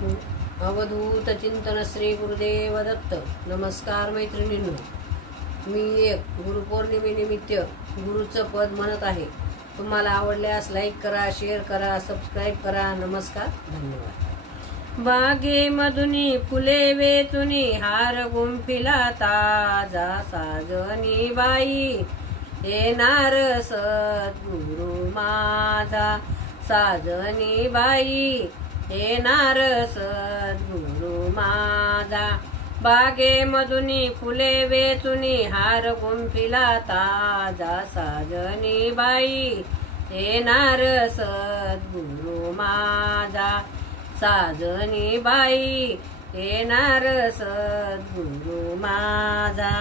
अवधूत चिंतन श्री गुरुदेव दत्त. नमस्कार मैत्रिणींनो, मी एक गुरुपौर्णिमेनिमित्त गुरुचं पद म्हणत आहे. तुम्हाला आवडल्यास लाईक करा, शेअर करा, सबस्क्राईब करा. नमस्कार, धन्यवाद. बागे मधुनी फुले वेचुनी हार गुंफिला ताजा साजनी बाई येणार सद्गुरु माझा साजनी बाई येणार सद्गुरु माझा. बागे मधुनी फुले वेचुनी हार गुंफिला ताजा साजनी बाई येणार सद्गुरु माझा साजनी बाई येणार सद्गुरु माझा.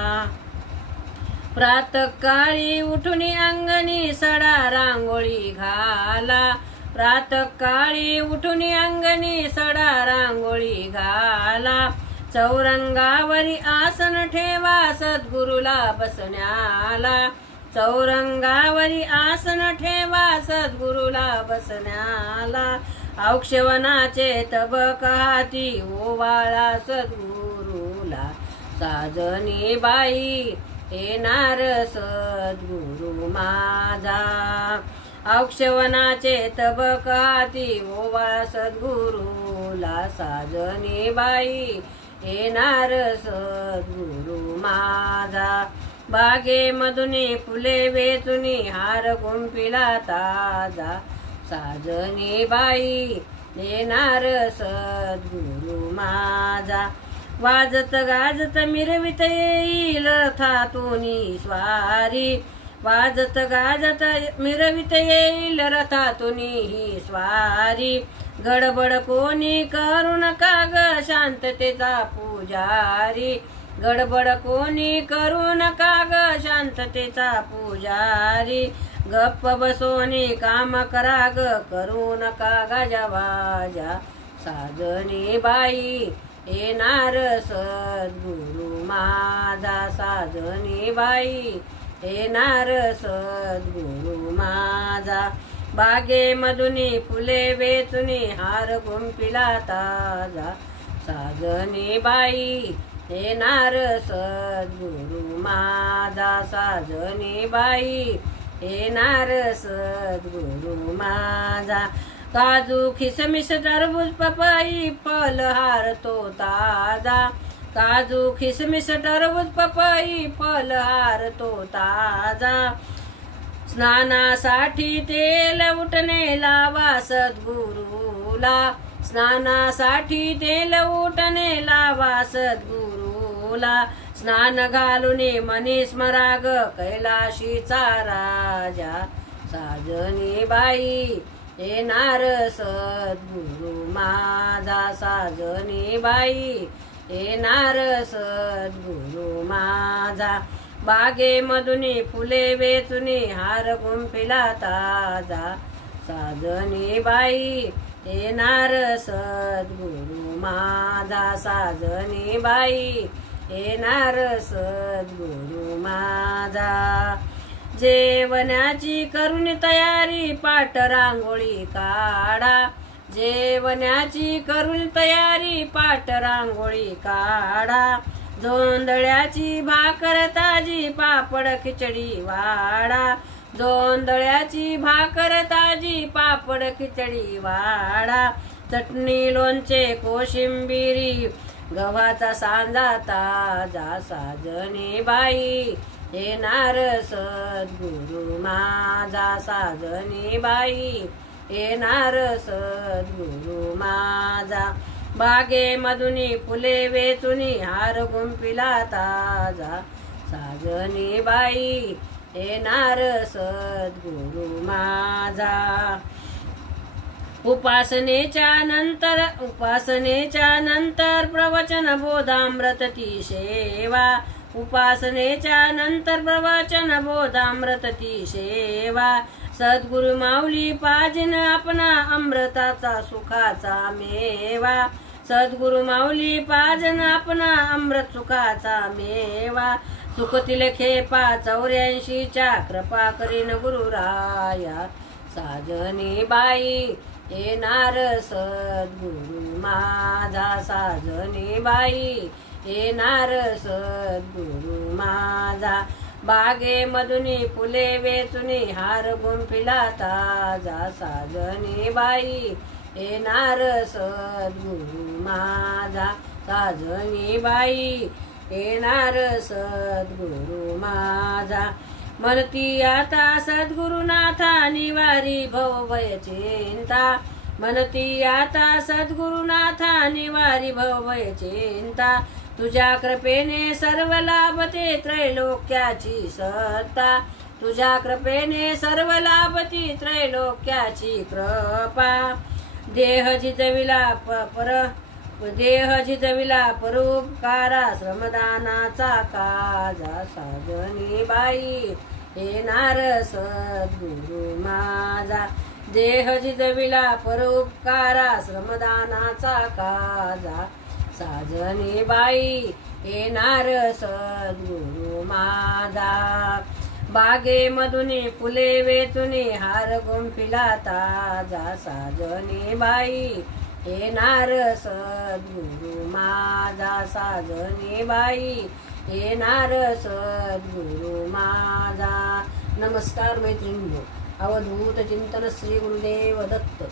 प्रातःकाळी उठुनी अंगणी सडा रांगोळी घाला प्रातःकाळी उठुनी अंगणी सडा रांगोळी घाला. चौरंगावरी आसन ठेवा सद्गुरुला बसण्याला चौरंगावरी आसन ठेवा सद्गुरुला बसण्याला. औक्षवनाचे तबक हाती ओवाळा सद्गुरुला साजनी बाई येणार सद्गुरु माझा. औक्षवनाचे तबक हाती ओवाळा सद्गुरुला साजनी बाई येणार सद्गुरु माझा. बागे मधुनी फुले वेचुनी हार गुंफिला ताजा साजनी बाई येणार सद्गुरु माझा. वाजत गाजत मिरवित येईल रथातूनी स्वारी वाजत गाजत मिरवित येईल रथातूनी ही स्वारी. गडबड कोणी करू नका ग शांततेचा पुजारी गडबड कोणी करू नका ग शांततेचा पुजारी. गप्प बसोनी काम करा ग करू नका गाजावाजा साजनी बाई येणार सद्गुरु माझा साजनी बाई येणार सद्गुरु माझा. बागे मधुनी फुले वेचुनी हार गुंफिला ताजा साजनी बाई येणार सद्गुरु माझा साजनी बाई येणार सद्गुरु माझा. काजू खिसमिस टरबूज पपई फलहार तो ताजा काजू खिसमिस टरबूज पपई फलहार तो ताजा. स्नानासाठी तेल उठणे लावा सद्गुरुला स्नानासाठी तेल उठणे लावा सद्गुरुला. स्नान घालून मनी स्मराग कैलाशीचा राजा साजनी बाई येणार सद्गुरु माझा साजनी बाई येणार सद्गुरु माझा. बागे मधुनी फुले वेचुनी हार गुंफिला ताजा साजनी बाई येणार सद्गुरु माझा साजनी बाई येणार सद्गुरु माझा. जेवणाची करून तयारी पाट रांगोळी काढा जेवणाची करून तयारी पाट रांगोळी काढा. जोंधळ्याची भाकर ताजी पापड खिचडी वाढा जोंधळ्याची भाकर ताजी पापड खिचडी वाढा. चटणी लोणचे कोशिंबिरी गव्हाचा सांजा ताजा साजनी बाई येणार सद्गुरु माझा साजनी बाई येणार सद्गुरु माझा. बागे मधुनी फुले वेचुनी हार गुंफिला ताजा साजनी बाई येणार सद्गुरु माझा. उपासनेच्या नंतर प्रवचन बोधामृत ती सेवा उपासनेच्या नंतर प्रवचन बोधामृत ती सेवा. सद्गुरु माऊली पाजिन आपणा अमृताचा सुखाचा मेवा सद्गुरु माऊली पाजन आपणा अमृत सुखाचा मेवा. सुखतील खेपा 84च्या कृपा करीन गुरुराया साजनी बाई येणार सद्गुरु माझा साजनी बाई, येणार सद्गुरु माझा. बागेमधुनी फुले वेचुनी हार गुंफिला ताजा साजनी बाई, येणार सद्गुरु माझा साजनी बाई, येणार सद्गुरु माझा. म्हणती आता सद्गुरुनाथा निवारी भवभय चिंता, म्हणती आता सद्गुरुनाथा निवारी भवभय चिंता. तुझ्या कृपेने सर्व लाभते त्रैलोक्याची सत्ता, तुझ्या कृपेने सर्व लाभती त्रैलोक्याची कृपा. देह झिजविला परोपकारा श्रमदानाचा काजा साजनी बाई, येणार सद्गुरु माझा. देह झिजविला परोपकारा श्रमदानाचा काजा साजनी बाई, येणार सद्गुरु माझा. बागेमधुनी फुले वेचुनी हार गुंफिला ताजा साजनी बाई, येणार सद्गुरु माझा साजनी बाई, येणार सद्गुरु माझा. नमस्कार मैत्रिणींनो. अवधूत चिंतन श्री गुरुदेव दत्त.